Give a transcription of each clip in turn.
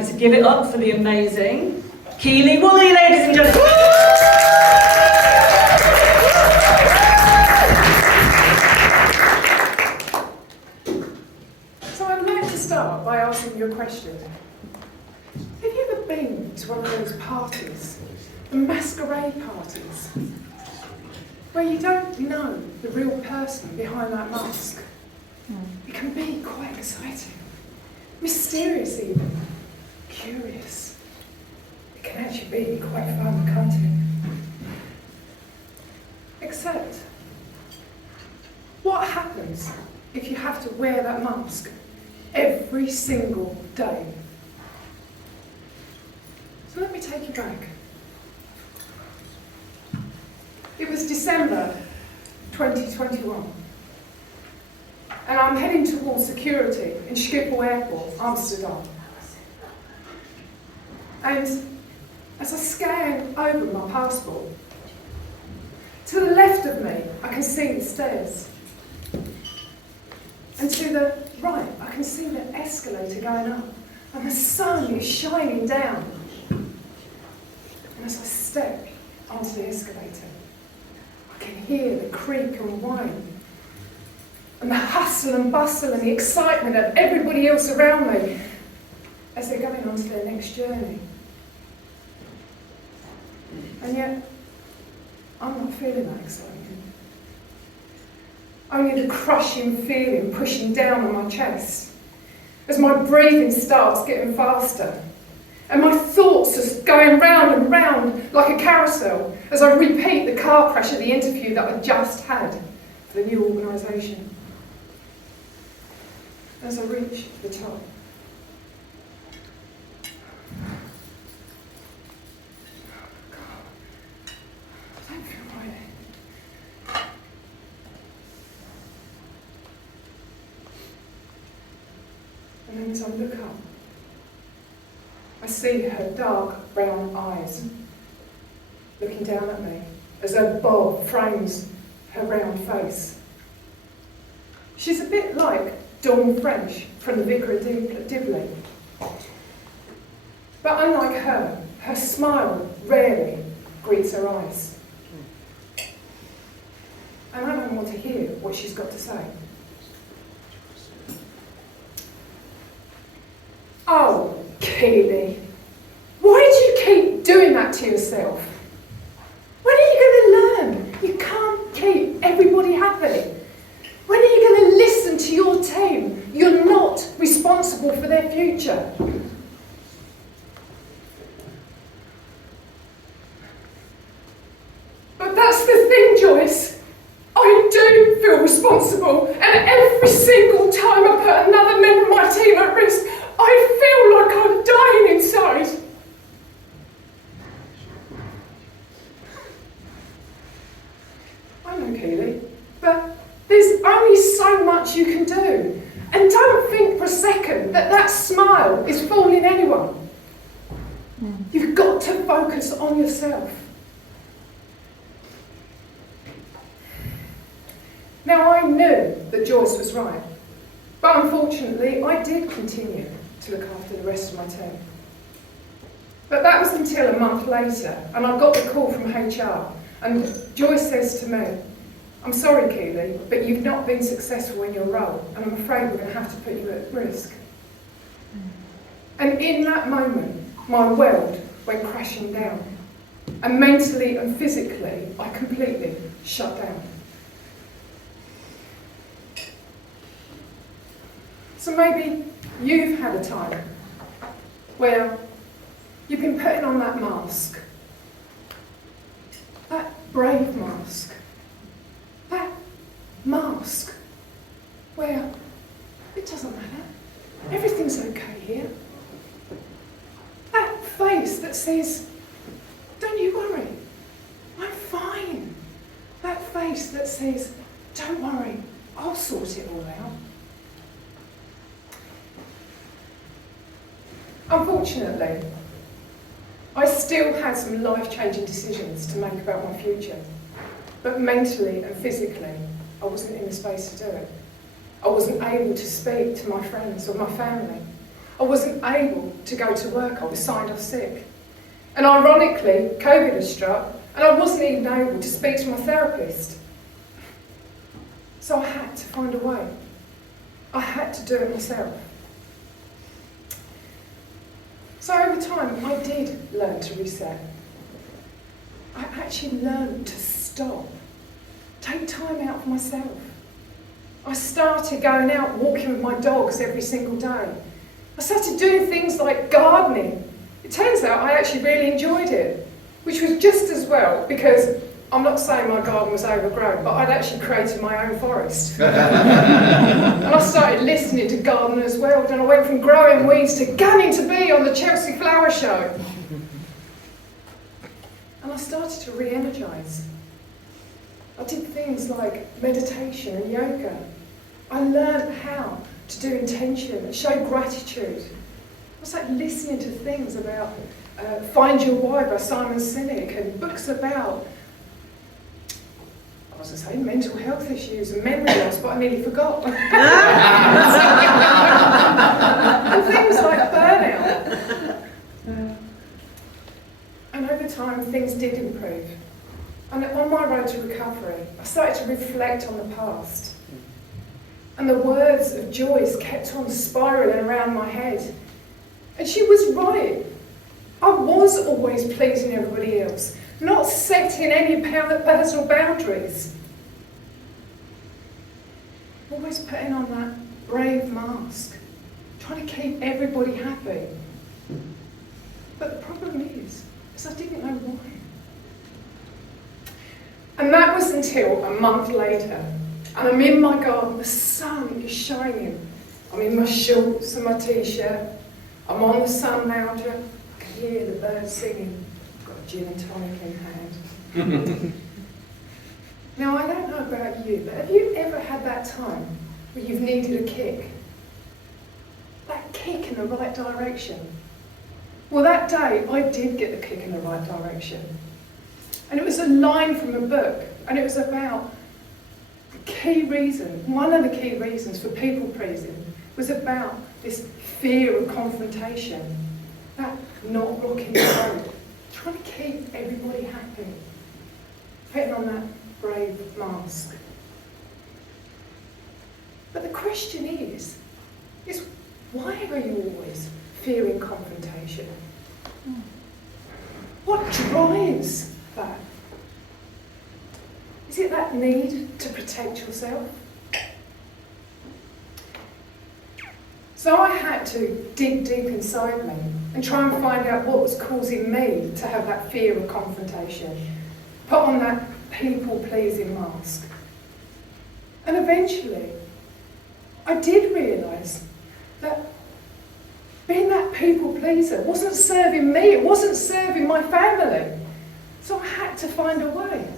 like to give it up for the amazing Keely Woolley, ladies and gentlemen. So I'd like to start by asking you a question. Have you ever been to one of those parties, the masquerade parties, where you don't know the real person behind that mask? It can be quite exciting, mysterious even, curious. It can actually be quite fun, can't it? Except, what happens if you have to wear that mask every single day? So let me take you back. It was December 2021. And I'm heading towards security in Schiphol Airport, Amsterdam. And as I scan over my passport, to the left of me, I can see the stairs. And to the right, I can see the escalator going up. And the sun is shining down. And as I step onto the escalator, I can hear the creak and whine. And the hustle and bustle and the excitement of everybody else around me as they're going on to their next journey. And yet, I'm not feeling that excitement. Only the crushing feeling pushing down on my chest as my breathing starts getting faster. And my thoughts are going round and round like a carousel as I repeat the car crash of the interview that I just had for the new organisation. As I reach the top, God, I don't feel right. And then as I look up, I see her dark brown eyes looking down at me as her bob frames her round face. She's a bit like Dawn French from the Vicar of Dibley. But unlike her, her smile rarely greets her eyes. And I don't want to hear what she's got to say. Oh, Keely, why do you keep doing that to yourself? When are you going to learn? You can't keep everybody happy. When are you going to listen to your team? You're not responsible for their future. But that's the thing, Joyce. I do feel responsible, and every single time I put another member of my team at risk, I feel like I'm dying inside. I know, Keely, but there's only so much you can do. And don't think for a second that that smile is fooling anyone. You've got to focus on yourself. Now, I knew that Joyce was right, but unfortunately I did continue to look after the rest of my team. But that was until a month later, and I got the call from HR, and Joyce says to me, "I'm sorry, Keely, but you've not been successful in your role, and I'm afraid we're going to have to put you at risk." And in that moment, my world went crashing down, and mentally and physically, I completely shut down. So maybe you've had a time where you've been putting on that mask, that brave mask, that mask where it doesn't matter, everything's okay here. That face that says, "Don't you worry, I'm fine." That face that says, "Don't worry, I'll sort it all out." Unfortunately, I still had some life-changing decisions to make about my future. But mentally and physically, I wasn't in the space to do it. I wasn't able to speak to my friends or my family. I wasn't able to go to work. I was signed off sick. And ironically, COVID had struck, and I wasn't even able to speak to my therapist. So I had to find a way. I had to do it myself. So over time, I did learn to reset. I actually learned to stop, take time out for myself. I started going out walking with my dogs every single day. I started doing things like gardening. It turns out I actually really enjoyed it, which was just as well, because I'm not saying my garden was overgrown, but I'd actually created my own forest. And I started listening to gardeners' world, and I went from growing weeds to gunning to be on the Chelsea Flower Show. And I started to re-energise. I did things like meditation and yoga. I learned how to do intention and show gratitude. I was like listening to things about Find Your Why by Simon Sinek and books about, I was going to say, mental health issues and memory loss, but I nearly forgot. And things like burnout. And over time, things did improve. And on my road to recovery, I started to reflect on the past. And the words of Joyce kept on spiralling around my head. And she was right. I was always pleasing everybody else, not setting any personal boundaries. Always putting on that brave mask, trying to keep everybody happy. But the problem is I didn't know why. And that was until a month later, and I'm in my garden, the sun is shining. I'm in my shorts and my t-shirt, I'm on the sun lounger, I can hear the birds singing, I've got a gin and tonic in hand. Now I don't know about you, but have you ever had that time where you've needed a kick? That kick in the right direction? Well, that day I did get the kick in the right direction. And it was a line from a book, and it was about the key reason, one of the key reasons for people pleasing was about this fear of confrontation, that not rocking the boat, trying to keep everybody happy, putting on that brave mask. But the question is why are you always fearing confrontation? What drives that? Is it that need to protect yourself? So I had to dig deep inside me and try and find out what was causing me to have that fear of confrontation, put on that people-pleasing mask. And eventually, I did realise that being that people-pleaser wasn't serving me, it wasn't serving my family. So I had to find a way.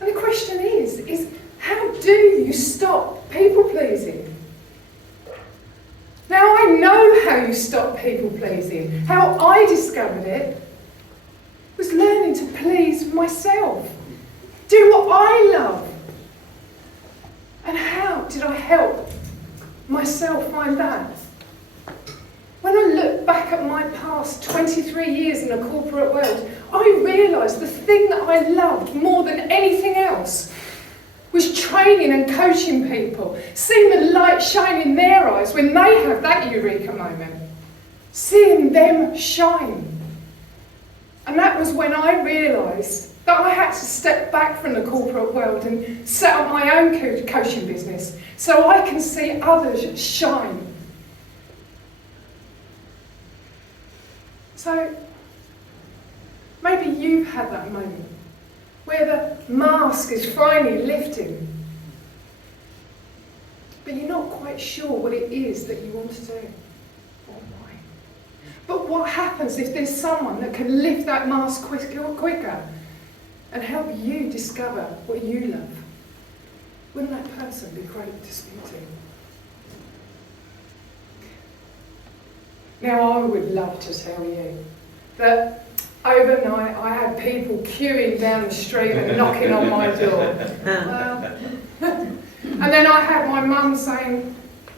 And the question is how do you stop people-pleasing? Now I know how you stop people-pleasing. How I discovered it was learning to please myself. Do what I love. And how did I help myself find that? When I look back at my past 23 years in the corporate world, I realised the thing that I loved more than anything else was training and coaching people, seeing the light shine in their eyes when they have that eureka moment, seeing them shine. And that was when I realised that I had to step back from the corporate world and set up my own coaching business so I can see others shine. So maybe you've had that moment where the mask is finally lifting, but you're not quite sure what it is that you want to do or why. But what happens if there's someone that can lift that mask quicker and help you discover what you love? Wouldn't that person be great to speak to? Now, I would love to tell you that overnight I had people queuing down the street and knocking on my door. And then I had my mum saying,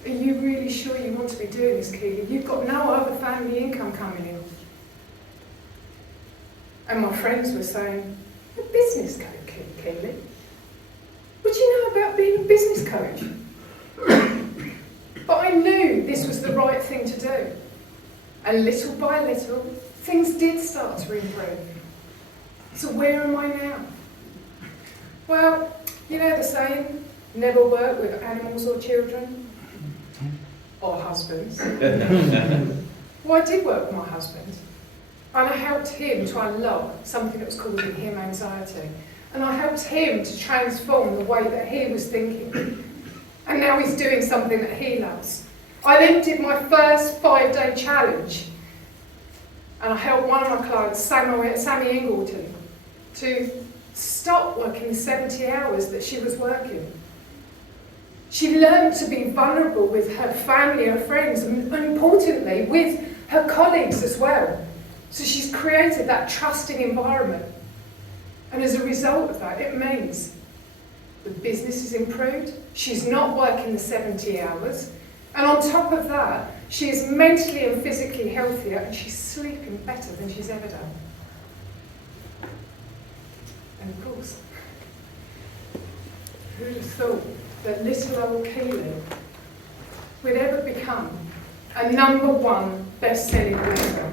Are you really sure you want to be doing this, Keely? You've got no other family income coming in. And my friends were saying, a business coach, Keely? What do you know about being a business coach? But I knew this was the right thing to do. And little by little, things did start to improve. So where am I now? Well, you know the saying, never work with animals or children? Or husbands. Well, I did work with my husband. And I helped him to unlock something that was causing him anxiety. And I helped him to transform the way that he was thinking. And now he's doing something that he loves. I then did my first 5-day challenge. And I helped one of my clients, Sammy Ingleton, to stop working the 70 hours that she was working. She learned to be vulnerable with her family, her friends, and importantly, with her colleagues as well. So she's created that trusting environment. And as a result of that, it means the business is improved, she's not working the 70 hours, and on top of that, she is mentally and physically healthier, and she's sleeping better than she's ever done. And of course, who would have thought that little old Keely would ever become a #1 best-selling author,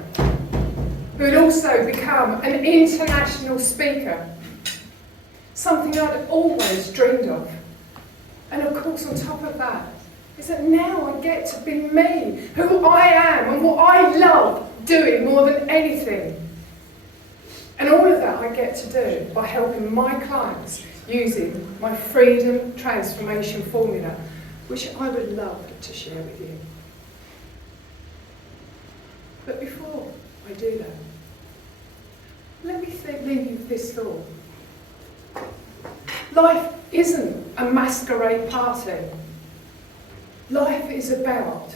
who would also become an international speaker, something I'd always dreamed of. And of course, on top of that, is that now I get to be me, who I am, and what I love doing more than anything. And all of that I get to do by helping my clients using my Freedom Transformation Formula, which I would love to share with you. But before I do that, let me leave you with this thought. Life isn't a masquerade party. Life is about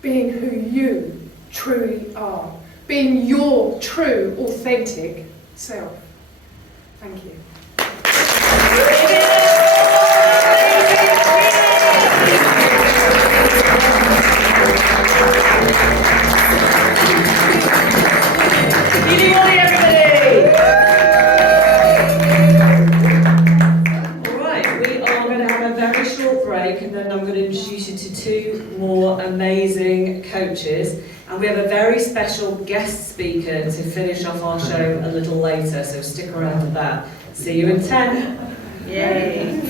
being who you truly are, being your true, authentic self. Thank you. And then I'm going to introduce you to 2 more amazing coaches, and we have a very special guest speaker to finish off our show a little later, so stick around for that. See you in 10. Yay!